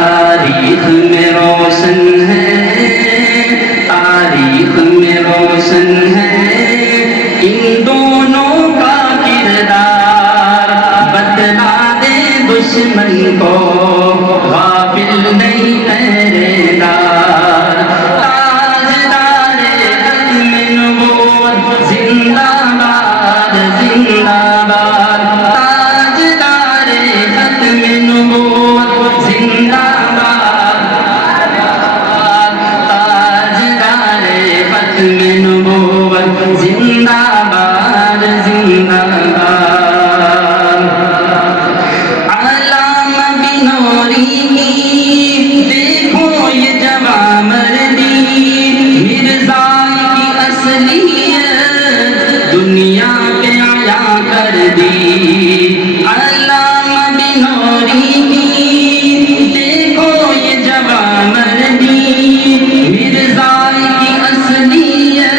تاریخ میں روشن ہے، تاریخ میں روشن ہے ان دونوں کا کردار، بتلا دے دشمن کو غافل نہیں پہرے دار، تاجدار ختم نبوت زندہ باد زندہ باد، تاجدار ختم نبوت زندہ باد، تاجدار ختم نبوت زندہ باد زندہ باد، علامہ بنوری کی دیکھو یہ جواں مردی، مرزائی کی اصلیت دنیا پہ عیاں کر دی، علامہ بنوری کی دیکھو یہ جواں مردی، مرزائی کی اصلیت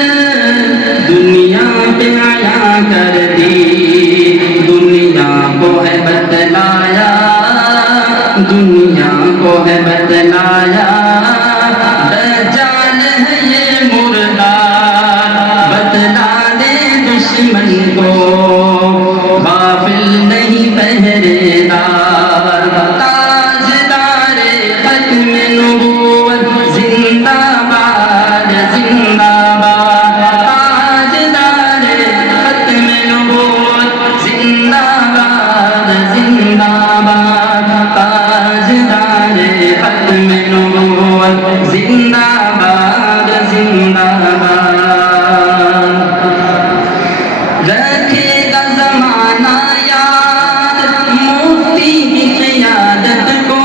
دنیا پہ عیاں کر دی، دنیا کو ہے بتلایا، دنیا کو ہے بتلایا، دجال ہے یہ مردار، بتلا دے دشمن کو غافل نہیں پہرے دار، تاجدار ختم نبوت زندہ باد زندہ باد، تاجدار ختم نبوت زندہ باد زندہ باد، تاجدار ختم نبوت زندہ باد زندہ باد، رکھے گا زمانہ یاد مفتی کی قیادت کو،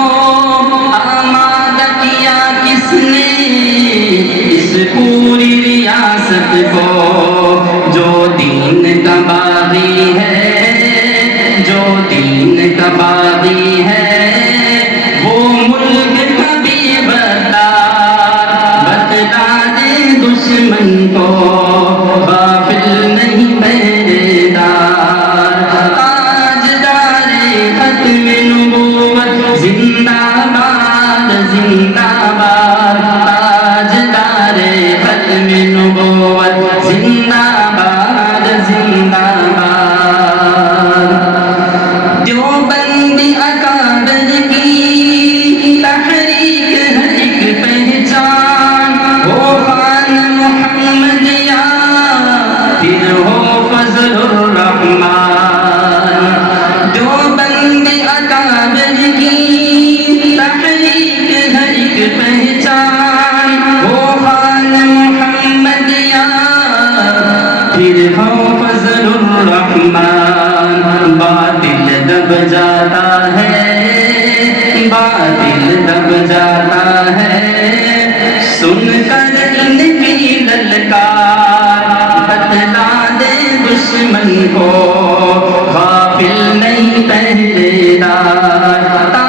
آمادہ کیا کس نے اس پوری ریاست کو، جو دین کا باغی ہے، جو دین کا باغی ہے، وہ ملک کا بھی بدار، بتلا دے دشمن کو غافل نہیں پہرے دار، تاجدار ختم نبوت زندہ باد زندہ باد، تاجدار ختم نبوت زندہ باد زندہ باد، دیوبندی اکابر کی تحریک ہے ایک پہچان، ہو خان محمدیہ پھر ہو فضل الرحمان، دیوبندی اکابر کی تحریک ہے ایک پہچان، ہو خان محمدیہ پھر ہو فضل الرحمان، باطل دب جاتا ہے، باطل دب جاتا ہے، سن کر ان کی للکار، بتلا دے دشمن کو غافل نہیں پہرے دار،